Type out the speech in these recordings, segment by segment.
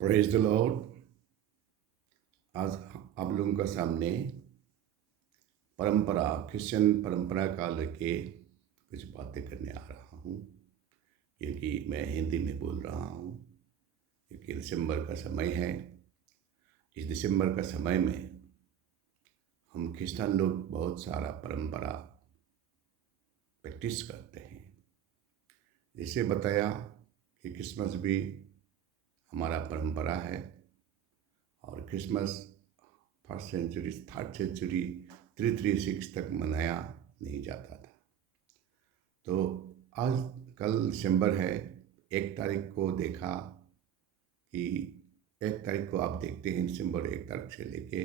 Praise the Lord. आज आप लोगों का सामने परंपरा क्रिश्चियन परंपरा का लेके कुछ बातें करने आ रहा हूँ, क्योंकि मैं हिंदी में बोल रहा हूँ, क्योंकि दिसंबर का समय है। इस दिसंबर का समय में हम क्रिश्चियन लोग बहुत सारा परंपरा प्रैक्टिस करते हैं। जैसे बताया कि क्रिसमस भी हमारा परंपरा है, और Christmas first century, third century, 336 तक मनाया नहीं जाता था। तो आज कल दिसंबर है, 1 तारीख को देखा कि 1 तारीख को आप देखते हैं दिसंबर 1 तारीख से लेके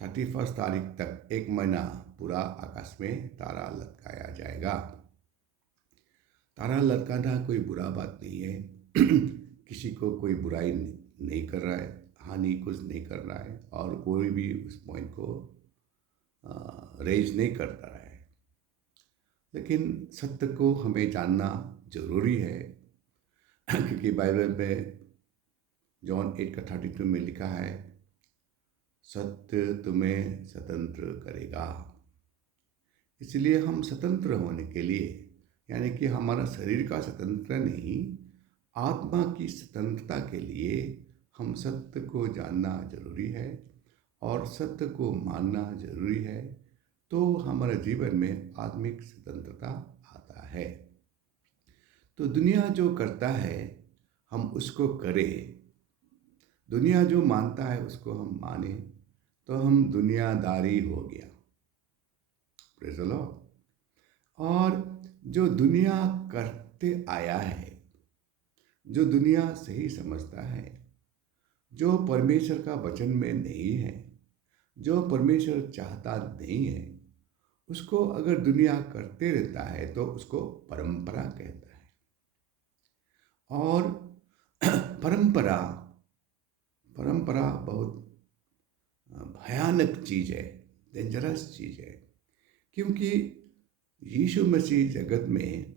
31 तारीख तक 1 महीना पूरा आकाश में तारा लटकाया जाएगा। तारा लटकाना कोई बुरा बात नहीं है। किसी को कोई बुराई नहीं कर रहा है, हानि कुछ नहीं कर रहा है, और कोई भी उस पॉइंट को रेज नहीं करता है। लेकिन सत्य को हमें जानना जरूरी है। क्योंकि बाइबल में जॉन 8:32 में लिखा है, सत्य तुम्हें स्वतंत्र करेगा। इसलिए हम स्वतंत्र होने के लिए, यानी कि हमारा शरीर का स्वतंत्र नहीं, आत्मा की स्वतंत्रता के लिए हम सत्य को जानना जरूरी है और सत्य को मानना जरूरी है। तो हमारे जीवन में आत्मिक स्वतंत्रता आता है। तो दुनिया जो करता है हम उसको करें, दुनिया जो मानता है उसको हम माने, तो हम दुनियादारी हो गया। Praise the Lord. और जो दुनिया करते आया है, जो दुनिया सही समझता है, जो परमेश्वर का वचन में नहीं है, जो परमेश्वर चाहता नहीं है, उसको अगर दुनिया करते रहता है तो उसको परंपरा कहता है। और परंपरा परंपरा बहुत भयानक चीज है, डेंजरस चीज है। क्योंकि यीशु मसीह जगत में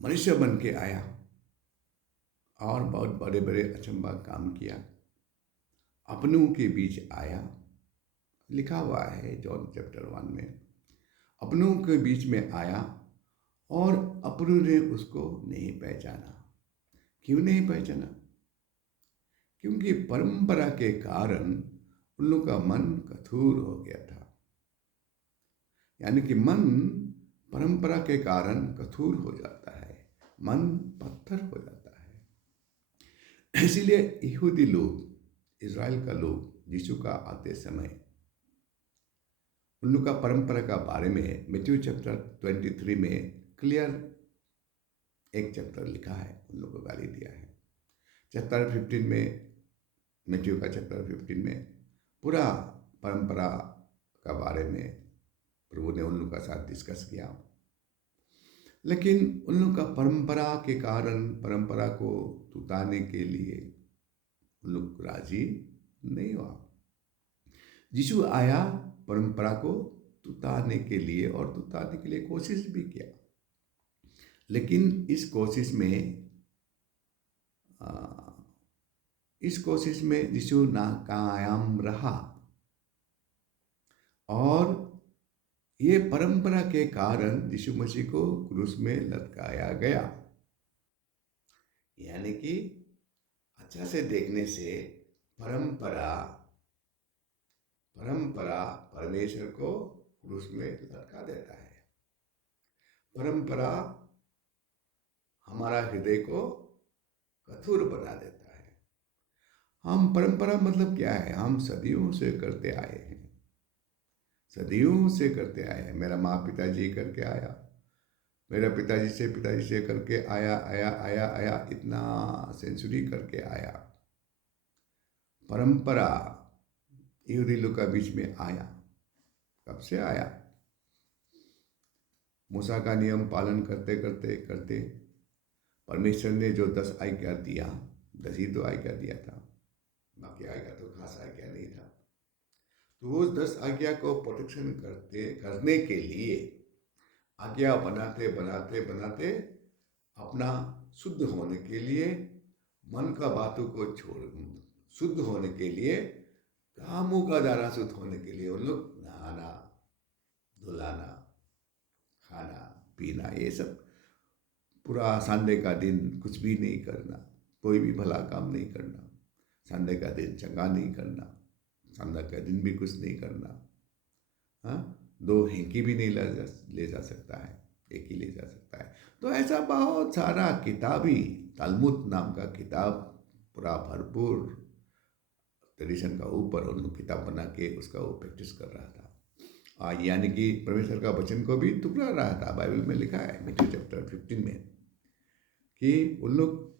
मनुष्य बन के आया और बहुत बड़े बड़े अचंभा काम किया, अपनों के बीच आया। लिखा हुआ है जॉन चैप्टर 1 में, अपनों के बीच में आया और अपनों ने उसको नहीं पहचाना। क्यों नहीं पहचाना? क्योंकि परंपरा के कारण उन लोगों का मन कठोर हो गया था। यानी कि मन परंपरा के कारण कठोर हो जाता है, मन पत्थर हो जाता है। इसीलिए यहूदी लोग, इज़राइल का लोग यीशु का आते समय उन लोग का परंपरा का बारे में मैथ्यू चैप्टर 23 में क्लियर एक चैप्टर लिखा है, उन लोगों को गाली दिया है। चैप्टर 15 में, मैथ्यू का चैप्टर 15 में पूरा परंपरा का बारे में प्रभु ने उन लोगों का साथ डिस्कस किया। लेकिन उन लोगों का परंपरा के कारण, परंपरा को तुताने के लिए उन लोग राजी नहीं हुआ। यीशु आया परंपरा को तुताने के लिए, और तुताने के लिए कोशिश भी किया। लेकिन इस कोशिश में यीशु नाकाम रहा, और ये परंपरा के कारण यीशु मसीह को क्रूस में लटकाया गया। यानी कि अच्छा से देखने से परंपरा परमेश्वर को क्रूस में लटका देता है। परंपरा हमारा हृदय को कठोर बना देता है। हम परंपरा मतलब क्या है? हम सदियों से करते आए हैं, सदियों से करते आए हैं। मेरा माँ पिताजी करके आया, मेरा पिताजी से करके आया आया आया आया, इतना सेंचुरी करके आया। परंपरा यहूदी लोग का बीच में आया। कब से आया? मूसा का नियम पालन करते करते करते परमेश्वर ने जो 10 आज्ञा दिया, 10 ही तो आज्ञा दिया था, बाकी आज्ञा तो खास आज्ञा नहीं था। तो वो 10 आज्ञा को प्रोटेक्शन करने के लिए आज्ञा बनाते बनाते बनाते अपना शुद्ध होने के लिए मन का बातों को छोड़ शुद्ध होने के लिए, कामों का द्वारा शुद्ध होने के लिए उन लोग नहाना, धुलाना, खाना पीना, ये सब पूरा संडे का दिन कुछ भी नहीं करना, कोई भी भला काम नहीं करना, संडे का दिन चंगा नहीं करना, संडे का दिन भी कुछ नहीं करना। हाँ, दो हैंकी भी नहीं ले जा सकता है, एक ही ले जा सकता है। तो ऐसा बहुत सारा किताबी तलमुद नाम का किताब पूरा भरपूर ट्रेडिशन का ऊपर उन लोग किताब बना के उसका वो प्रैक्टिस कर रहा था। यानी कि परमेश्वर का वचन को भी टुकरा रहा था। बाइबल में लिखा है मैथ्यू चैप्टर 15 में कि उन लोग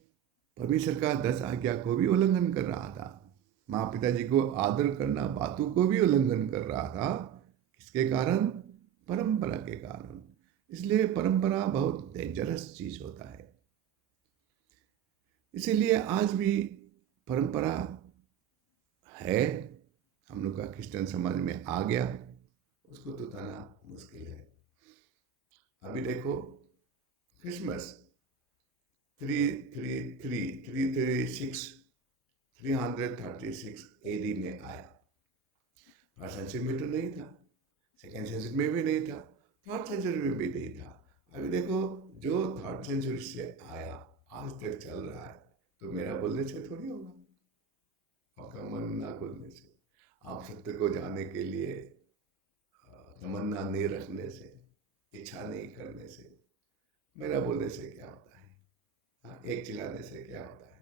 परमेश्वर का 10 आज्ञा को भी उल्लंघन कर रहा था, माँ पिताजी को आदर करना बातों को भी उल्लंघन कर रहा था। किसके कारण? परंपरा के कारण। इसलिए परंपरा बहुत डेंजरस चीज होता है। इसीलिए आज भी परंपरा है, हम लोग का क्रिश्चियन समाज में आ गया, उसको टूटाना मुश्किल है। अभी देखो क्रिसमस 336 एडी में आया। फर्स्ट सेंचुरी में तो नहीं था, सेकेंड सेंचुरी में भी नहीं था, थर्ड सेंचुरी में भी नहीं था। अभी देखो जो थर्ड सेंचुरी से आया आज तक चल रहा है, तो मेरा बोलने से थोड़ी होगा, आपका मन ना बोलने से, आप सत्य को जानने के लिए तमन्ना नहीं रखने से, इच्छा नहीं करने से, मेरा बोलने से क्या होता है? हाँ, एक चिल्लाने से क्या होता है?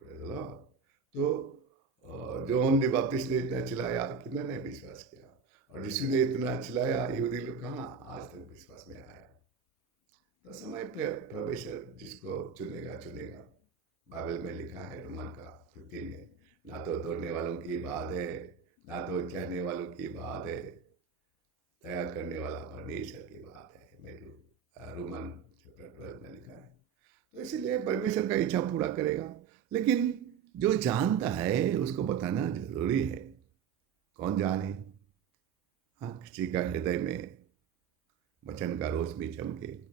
Praise the Lord। तो जॉन द बैप्टिस्ट ने इतना चिल्लाया, कितना ने विश्वास किया, और यीशु ने इतना चिल्लाया, यहूदी लोग कहाँ आज तक विश्वास में आया। तो समय पे परमेश्वर जिसको चुनेगा चुनेगा। बाइबल में लिखा है रोमन का 15 में, ना तो तोड़ने वालों की बात है, ना तो चाहने वालों की बात है, दया करने वाला परमेश्वर की बात है। मेरे रोमन चैप्टर 12 में लिखा है। तो इसीलिए परमेश्वर का इच्छा पूरा करेगा, लेकिन जो जानता है उसको बताना जरूरी है। कौन जाने? हाँ, किसी का हृदय में वचन का रोशनी चमके।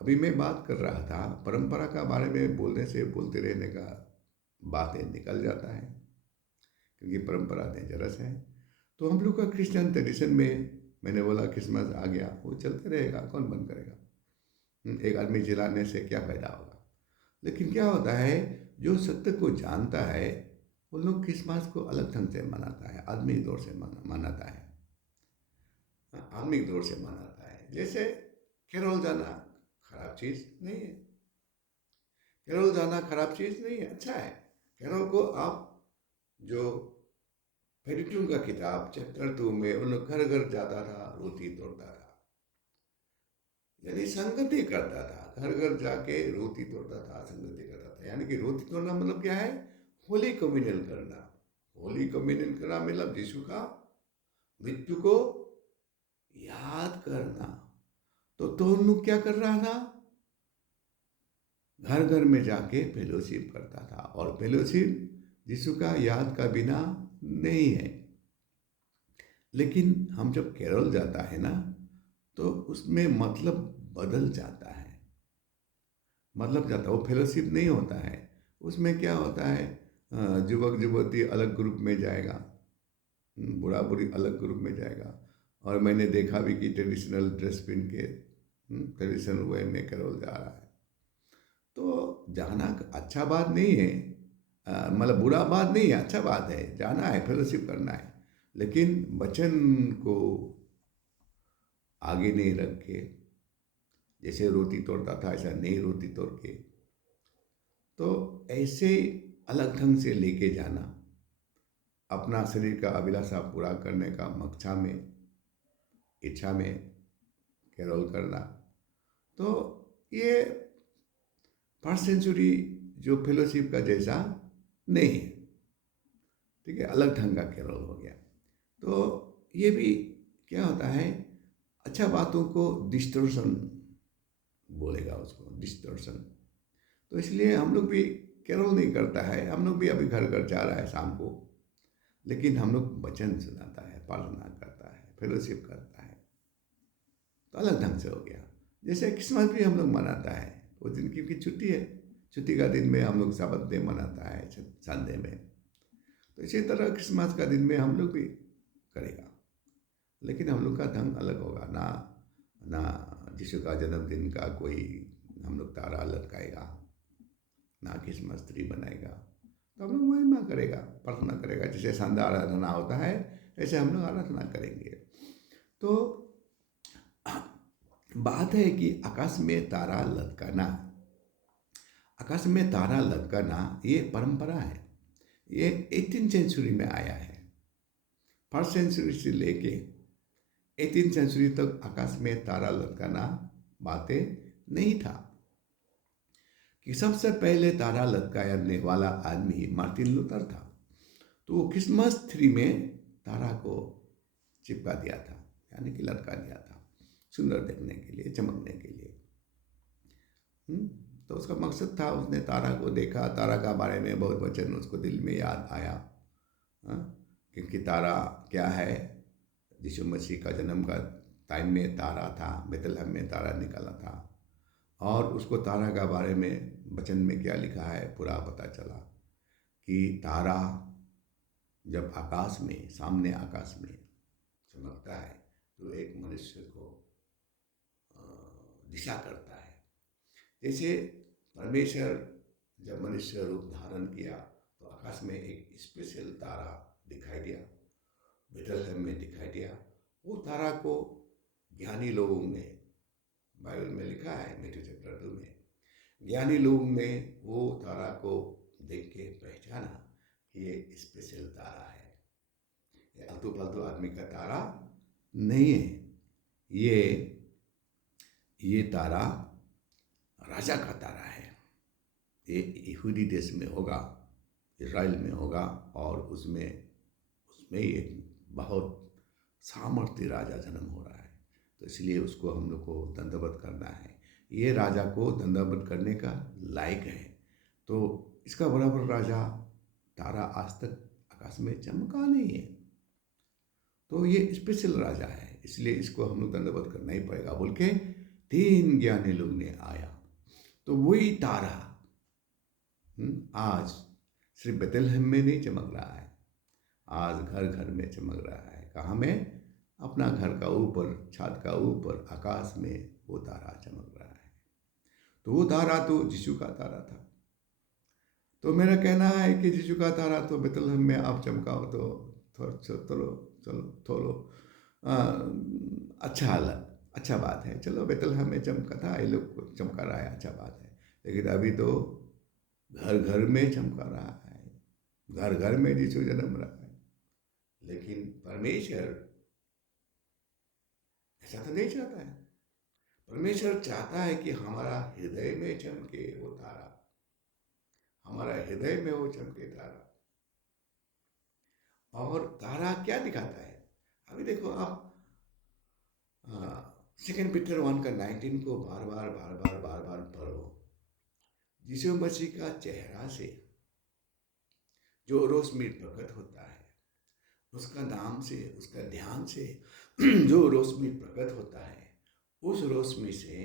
अभी मैं बात कर रहा था परंपरा का बारे में, बोलने से बोलते रहने का बातें निकल जाता है, क्योंकि परंपरा डेंजरस है। तो हम लोग का क्रिश्चियन ट्रेडिशन में मैंने बोला क्रिसमस आ गया, वो चलते रहेगा, कौन बंद करेगा? एक आदमी चिल्लाने से क्या फायदा होगा? लेकिन क्या होता है, जो सत्य को जानता है वो लोग क्रिसमस को अलग ढंग से मनाता है, आधुनिक दौर से मनाता है, आधुनिक दौर से मनाता है। जैसे केरल जाना खराब चीज नहीं है, केरल जाना खराब चीज नहीं है, अच्छा है। केरल को आप जो पेरिट्यूम का किताब चैप्टर 2 में उन लोग घर घर जाता था, रोटी तोड़ता था, यानी संगति करता था, घर घर जाके रोटी तोड़ता था, संगति करता था। यानी कि रोटी तोड़ना मतलब क्या है? होली कम्युनियन करना। होली कम्युनियन करना मतलब यीशु का मृत्यु को याद करना। तो हम लोग क्या कर रहा था? घर घर में जाके फेलोशिप करता था, और फेलोशिप यीशु का याद का बिना नहीं है। लेकिन हम जब केरल जाता है ना, तो उसमें मतलब बदल जाता है, मतलब जाता है, वो फेलोशिप नहीं होता है। उसमें क्या होता है, युवक युवती अलग ग्रुप में जाएगा, बूढ़ा बूढ़ी अलग ग्रुप में जाएगा। और मैंने देखा भी कि ट्रेडिशनल ड्रेस पहन के ट्रेडिशनल वे में केरल जा रहा है। तो जाना अच्छा बात नहीं है, मतलब बुरा बात नहीं है, अच्छा बात है, जाना है, फेलोशिप करना है। लेकिन वचन को आगे नहीं रख के, जैसे रोटी तोड़ता था ऐसा नहीं रोटी तोड़ के, तो ऐसे अलग ढंग से लेके जाना, अपना शरीर का अभिलाषा पूरा करने का मकसद में, इच्छा में केरल करना, तो ये फर्स्ट सेंचुरी जो फेलोशिप का जैसा नहीं है। ठीक है, अलग ढंग का केरल हो गया। तो ये भी क्या होता है, अच्छा बातों को डिस्टोर्शन बोलेगा, उसको डिस्टोर्शन। तो इसलिए हम लोग भी केरल नहीं करता है, हम लोग भी अभी घर घर जा रहा है शाम को, लेकिन हम लोग वचन सुनाता है, प्रार्थना करता है, फेलोशिप करता है, तो अलग ढंग से हो गया। जैसे क्रिसमस भी हम लोग मनाता है, वो दिन क्योंकि छुट्टी है, छुट्टी का दिन में हम लोग सबत डे मनाता है संडे में। तो इसी तरह क्रिसमस का दिन में हम लोग भी करेगा, लेकिन हम लोग का ढंग अलग होगा। ना ना यीशु का जन्मदिन का कोई हम लोग तारा लटकाएगा, ना क्रिसमस ट्री बनाएगा। तो हम लोग महिमा करेगा, प्रार्थना करेगा। जैसे संध्या आराधना होता है ऐसे हम लोग आराधना करेंगे। तो बात है कि आकाश में तारा लटकाना, आकाश में तारा लटकाना ये परंपरा है। ये 18th सेंचुरी में आया है। फर्स्ट सेंचुरी से लेके 18th सेंचुरी तक आकाश में तारा लटकाना बातें नहीं था। कि सबसे पहले तारा लटकाने वाला आदमी मार्टिन लूथर था। तो वो क्रिसमस ट्री में तारा को चिपका दिया था, यानी कि लटका दिया था, सुंदर देखने के लिए, चमकने के लिए। तो उसका मकसद था, उसने तारा को देखा, तारा का बारे में बहुत वचन उसको दिल में याद आया। क्योंकि तारा क्या है, यीशु मसीह का जन्म का टाइम में तारा था, बेथलेहम में तारा निकला था। और उसको तारा का बारे में वचन में क्या लिखा है पूरा पता चला कि तारा जब आकाश में, सामने आकाश में चमकता है तो एक मनुष्य को दिशा करता है। जैसे परमेश्वर जब मनुष्य रूप धारण किया तो आकाश में एक स्पेशल तारा दिखाई दिया, बेथलेहम में दिखाई दिया। वो तारा को ज्ञानी लोगों ने, बाइबल में लिखा है मैथ्यू चैप्टर 2 में, ज्ञानी लोगों ने वो तारा को देख के पहचाना कि ये स्पेशल तारा है, ये आलतू फालतू आदमी का तारा नहीं है। ये तारा राजा का तारा है। ये यहूदी देश में होगा, इज़राइल में होगा, और उसमें एक बहुत सामर्थ्य राजा जन्म हो रहा है। तो इसलिए उसको हम लोग को दंडवत करना है। ये राजा को दंडवत करने का लायक है। तो इसका बराबर राजा तारा आज तक आकाश में चमका नहीं है। तो ये स्पेशल राजा है, इसलिए इसको हम लोग दंडवत करना ही पड़ेगा बोल के 3 ज्ञानी लोग ने आया। तो वही तारा आज सिर्फ बेथलेहम में नहीं चमक रहा है, आज घर घर में चमक रहा है। कहाँ में? अपना घर का ऊपर, छत का ऊपर, आकाश में वो तारा चमक रहा है। तो वो तारा तो यीशु का तारा था। तो मेरा कहना है कि यीशु का तारा तो बेथलेहम में आप चमकाओ तो थोड़ा अच्छा बात है। चलो बेथलेहम में चमका था, ये लोग चमका रहा है, अच्छा बात है। लेकिन अभी तो घर घर में चमका रहा है, घर घर में यीशु जन्म रहा है। लेकिन परमेश्वर ऐसा तो नहीं चाहता है। परमेश्वर चाहता है कि हमारा हृदय में चमके वो तारा, हमारा हृदय में वो चमके तारा। और तारा क्या दिखाता है? अभी देखो आप 2 पीटर 1 का 19 को बार बार पढ़ो। यीशु मसीह का चेहरा से जो रोशनी प्रकट होता है, उसका नाम से, उसका ध्यान से जो रोशनी प्रकट होता है, उस रोशनी से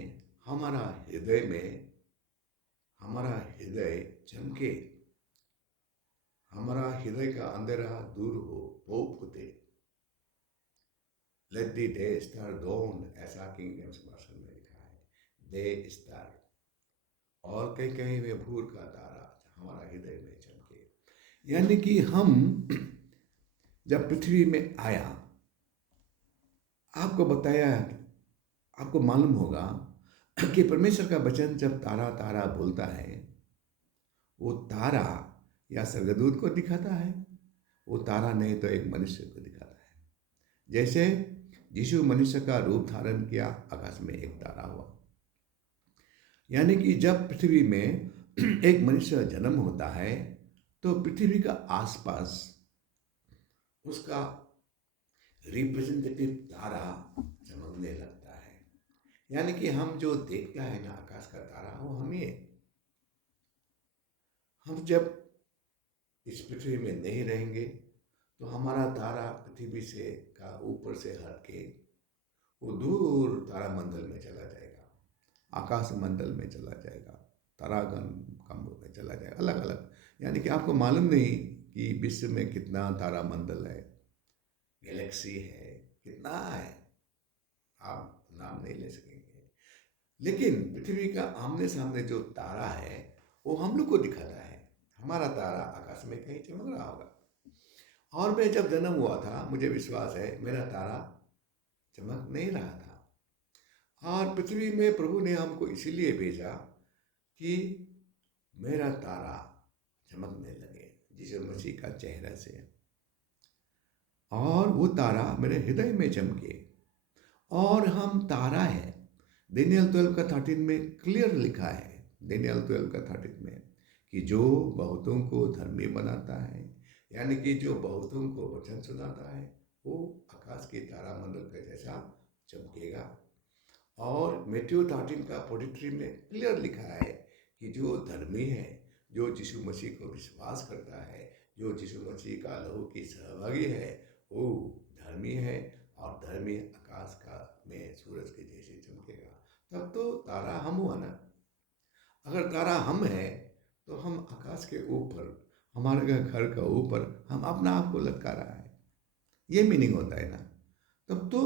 हमारा हृदय चमके, हमारा हृदय का अंधेरा दूर हो, पोप होते। Let the day star dawn, ऐसा किंग जेम्स वर्जन में लिखा है, डे स्टार। और कहीं कहीं में भूर का तारा हमारा हृदय में चमके। यानी कि हम जब पृथ्वी में आया, आपको बताया, आपको मालूम होगा कि परमेश्वर का वचन जब तारा तारा बोलता है, वो तारा या स्वर्गदूत को दिखाता है, वो तारा नहीं तो एक मनुष्य को दिखाता है। जैसे यीशु मनुष्य का रूप धारण किया, आकाश में एक तारा हुआ। यानी कि जब पृथ्वी में एक मनुष्य जन्म होता है तो पृथ्वी का आसपास उसका रिप्रेजेंटेटिव तारा चमकने लगता है। यानी कि हम जो देखता है ना आकाश का तारा, वो हम जब इस पृथ्वी में नहीं रहेंगे तो हमारा तारा पृथ्वी से का ऊपर से हट के वो दूर तारा मंडल में चला जाएगा, आकाश मंडल में चला जाएगा, तारागण का चला जाएगा, अलग अलग। यानी कि आपको मालूम नहीं कि विश्व में कितना तारामंडल है, गैलेक्सी है, कितना है, आप नाम नहीं ले सकेंगे। लेकिन पृथ्वी का आमने सामने जो तारा है वो हम लोग को दिखाता है। हमारा तारा आकाश में कहीं चमक रहा होगा। और मैं जब जन्म हुआ था, मुझे विश्वास है मेरा तारा चमक नहीं रहा था। और पृथ्वी में प्रभु ने हमको इसीलिए भेजा कि मेरा तारा चमकने लगे यीशु मसीह का चेहरा से, और वो तारा मेरे हृदय में चमके। और हम तारा है। दानियल 12 का 13 में क्लियर लिखा है, दानियल 12 का 13 में, कि जो बहुतों को धर्मी बनाता है, यानी कि जो बहुतों को वचन सुनाता है, वो आकाश के तारामंडल के जैसा चमकेगा। और मैथ्यू 13 का 43 में क्लियर लिखा है कि जो धर्मी है, जो यीशु मसीह को विश्वास करता है, जो यीशु मसीह का लहू की सहभागी है, वो धर्मी है, और धर्मी आकाश का में सूरज के जैसे चमकेगा। तब तो तारा हम हुआ ना। अगर तारा हम है तो हम आकाश के ऊपर, हमारे घर का ऊपर हम अपना आप को लटका रहा है, ये मीनिंग होता है ना। तब तो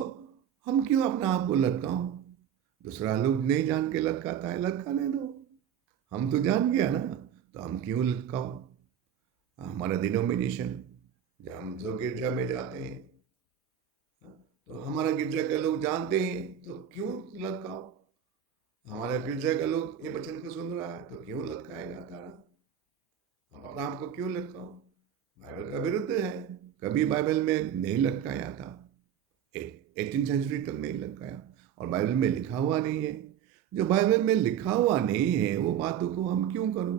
हम क्यों अपना आप को लटकाऊं? दूसरा लोग नहीं जान के लटकाता है, लटकाने दो। हम तो जान गया ना, तो हम क्यों लटकाओ? हमारा डिनोमिनेशन, जब हम जो गिरजा में जाते हैं तो हमारा गिरजा के लोग जानते हैं, तो क्यों लटकाओ? हमारा गिरजा का लोग ये वचन को सुन रहा है, तो क्यों लटकाएगा तारा? हम अपना आपको क्यों लटकाओ? बाइबल का विरुद्ध है। कभी बाइबल में नहीं लटकाया था, 18th सेंचुरी तक नहीं लटकाया, और बाइबल में लिखा हुआ नहीं है। जो बाइबल में लिखा हुआ नहीं है वो बातों को हम क्यों करूं?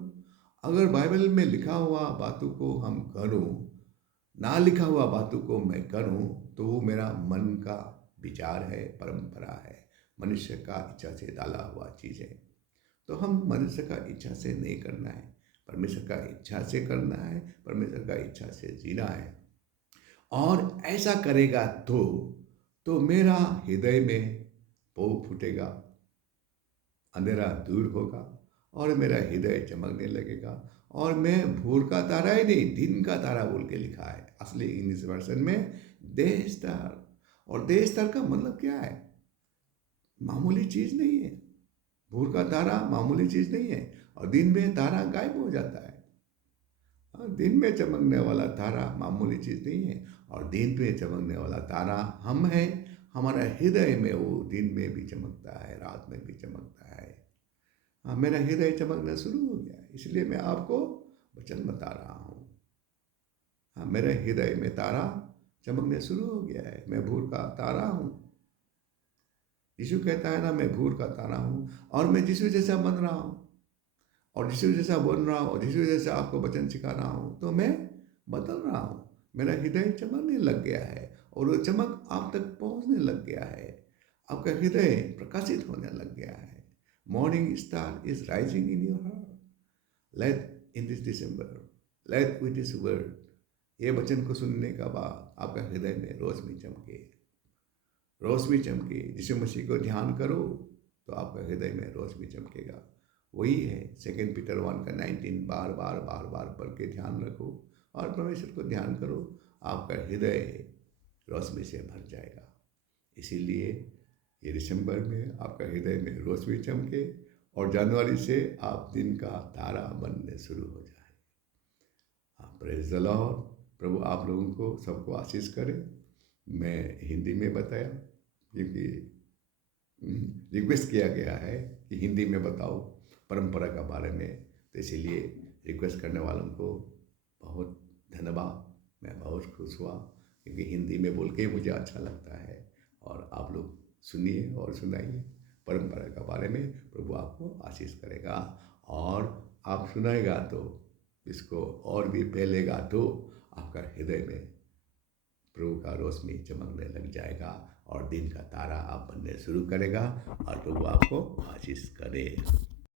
अगर बाइबल में लिखा हुआ बातों को हम करूं, ना लिखा हुआ बातों को मैं करूं, तो वो मेरा मन का विचार है, परंपरा है, मनुष्य का इच्छा से डाला हुआ चीज़ है। तो हम मनुष्य का इच्छा से नहीं करना है, परमेश्वर का इच्छा से करना है, परमेश्वर का इच्छा से जीना है। और ऐसा करेगा तो मेरा हृदय में पो फूटेगा, अंधेरा दूर होगा, और मेरा हृदय चमकने लगेगा। और मैं भोर का तारा ही नहीं, दिन का तारा बोल के लिखा है असली इंग्लिश वर्जन में, डे स्टार। और डे स्टार का मतलब क्या है? मामूली चीज नहीं है। भोर का तारा मामूली चीज नहीं है, और दिन में तारा गायब हो जाता है। दिन में चमकने वाला तारा मामूली चीज नहीं है, और दिन में चमकने वाला तारा हम हैं। हमारा हृदय में वो दिन में भी चमकता है, रात में भी चमकता है। हाँ, मेरा हृदय चमकना शुरू हो गया है, इसलिए मैं आपको वचन बता रहा हूँ। हाँ, मेरे हृदय में तारा चमकने शुरू हो गया है। मैं भोर का तारा हूँ। यीशु कहता है ना, मैं भोर का तारा हूँ, और मैं यीशु जैसा बन रहा हूँ, और यीशु जैसा बन रहा हूँ, और यीशु जैसा आपको वचन सिखा रहा हूँ, तो मैं बदल रहा हूँ। मेरा हृदय चमकने लग गया है, और वो चमक आप तक पहुँचने लग गया है। आपका हृदय प्रकाशित होने लग गया है। Morning star is rising in your heart. Let in this December, let with this word, ये वचन को सुनने का बाद आपका हृदय में रोशनी चमके, रोशनी चमके। यीशु मसीह को ध्यान करो तो आपका हृदय में रोशनी चमकेगा। वही है 2 पीटर 1 का 19, बार बार बार बार पढ़ के ध्यान रखो और परमेश्वर को ध्यान करो, आपका हृदय रोशनी से भर जाएगा। इसीलिए ये दिसंबर में आपका हृदय में रोशनी चमके, और जनवरी से आप दिन का तारा बनने शुरू हो जाए। Praise the Lord. प्रभु आप लोगों को सबको आशीष करे। मैं हिंदी में बताया क्योंकि रिक्वेस्ट किया गया है कि हिंदी में बताओ परंपरा का बारे में, तो इसीलिए रिक्वेस्ट करने वालों को बहुत धन्यवाद। मैं बहुत खुश हुआ क्योंकि हिंदी में बोल के मुझे अच्छा लगता है। और आप लोग सुनिए और सुनाइए परंपरा का बारे में। प्रभु आपको आशीष करेगा, और आप सुनाएगा तो इसको और भी फैलेगा, तो आपका हृदय में प्रभु का रोशनी चमकने लग जाएगा, और दिन का तारा आप बनने शुरू करेगा, और प्रभु आपको आशीष करे।